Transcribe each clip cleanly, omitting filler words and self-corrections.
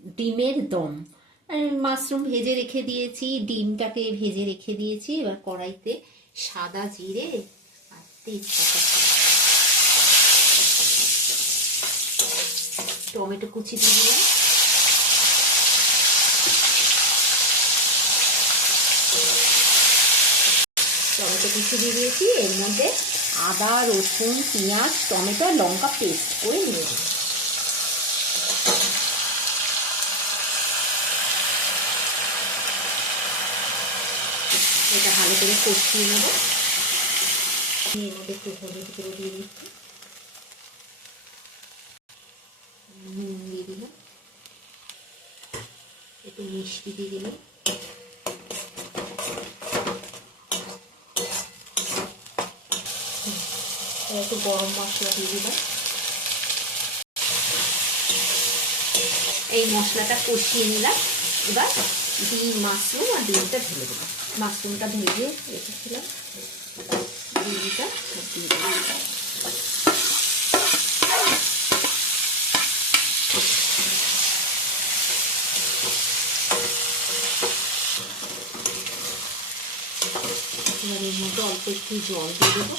ডিমের দম। মাশরুম ভেজে রেখে দিয়েছি, ডিমটাকে ভেজে রেখে দিয়েছি। এবার কড়াইতে সাদা জিরে আর তেজপাতা, টমেটো কুচি দিয়ে দিলাম, টমেটো কুচি দিয়ে দিয়েছি। এর মধ্যে আদা, রসুন, পেঁয়াজ, টমেটো, লঙ্কা পেস্ট করে নিয়ে দিই। এটা ভালো করে কষিয়ে নেব। এর মধ্যে একটু হলুদ করে দিয়ে দিচ্ছি, নুন দিয়ে দিলাম, একটু মিষ্টি দিয়ে দিলাম, একটু গরম মশলা দিয়ে দিলাম। এই মশলাটা কষিয়ে নিলাম। এবার ডিম, মাশরুম আর ডিমটা ঢেলে দিলাম। মাশরুমটা ভেজে রেখেছিলাম, ডিমটা দিয়ে দিলাম। এবার এর মধ্যে অল্প একটু জল দিয়ে দেবো।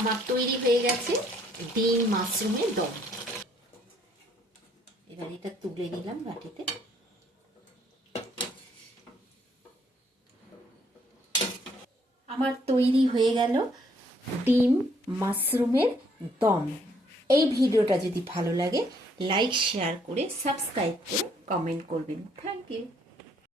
আমার তৈরি হয়ে গেছে ডিম মাশরুমের দম। এবার এটা তুলে নিলাম বাটিতে। আমার তৈরি হয়ে গেল ডিম মাশরুমের দম। এই ভিডিওটা যদি ভালো লাগে লাইক, শেয়ার করে সাবস্ক্রাইব করে কমেন্ট করবেন। Thank you.